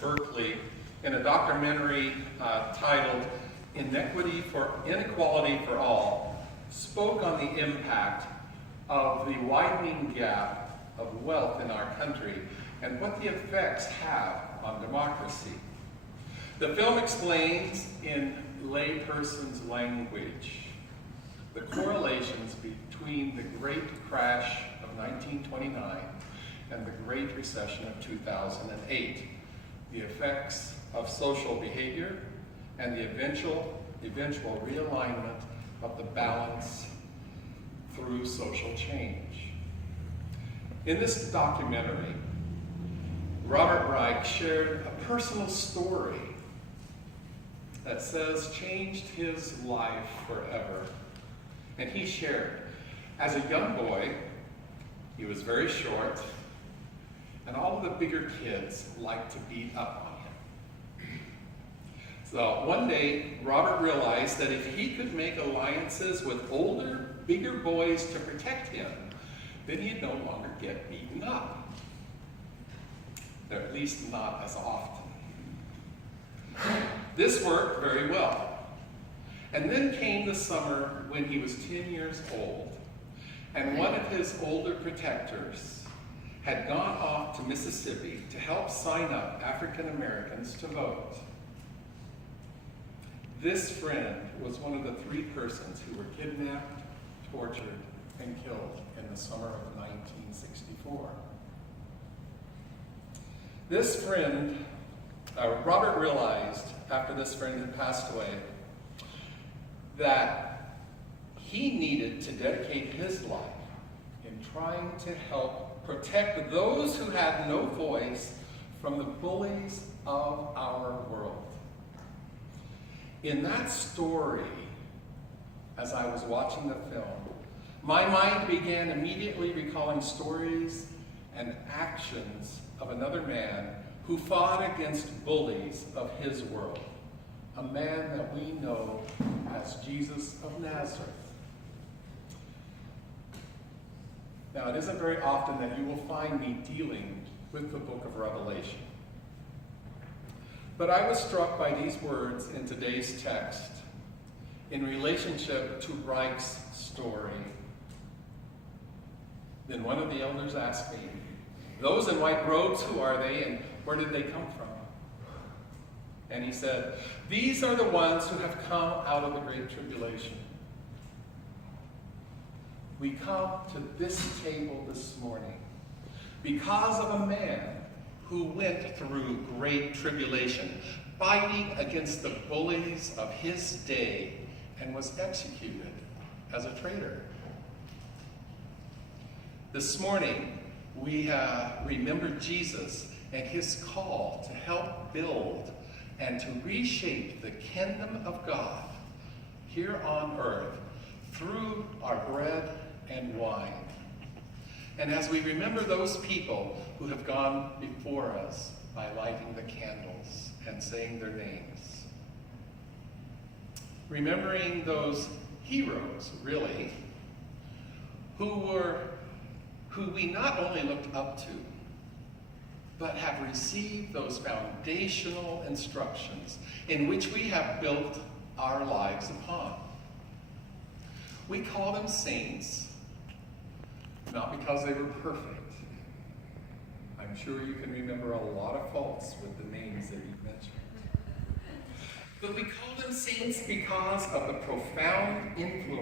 Berkeley in a documentary titled Inequality for All, spoke on the impact of the widening gap of wealth in our country and what the effects have on democracy. The film explains in layperson's language the correlations between the Great Crash of 1929 and the Great Recession of 2008, the effects of social behavior, and the eventual realignment of the balance through social change. In this documentary, Robert Reich shared a personal story that says changed his life forever. And he shared, as a young boy, he was very short, and all of the bigger kids liked to beat up on him. So one day, Robert realized that if he could make alliances with older, bigger boys to protect him, then he'd no longer get beaten up. Or at least not as often. This worked very well. And then came the summer when he was 10 years old, and one of his older protectors had gone off to Mississippi to help sign up African Americans to vote. This friend was one of the 3 persons who were kidnapped, tortured, and killed in the summer of 1964. This friend, Robert realized after this friend had passed away that he needed to dedicate his life in trying to help protect those who had no voice from the bullies of our world. In that story, as I was watching the film, my mind began immediately recalling stories and actions of another man who fought against bullies of his world, a man that we know as Jesus of Nazareth. Now, it isn't very often that you will find me dealing with the book of Revelation. But I was struck by these words in today's text in relationship to Reich's story. Then one of the elders asked me, "Those in white robes, who are they, and where did they come from?" And he said, "These are the ones who have come out of the great tribulation." We come to this table this morning because of a man who went through great tribulation, fighting against the bullies of his day, and was executed as a traitor. This morning, we remember Jesus and his call to help build and to reshape the kingdom of God here on earth through our bread and wine. And as we remember those people who have gone before us by lighting the candles and saying their names. Remembering those heroes, really, who we not only looked up to, but have received those foundational instructions in which we have built our lives upon. We call them saints, not because they were perfect. I'm sure you can remember a lot of faults with the names that you've mentioned. But we call them saints because of the profound influence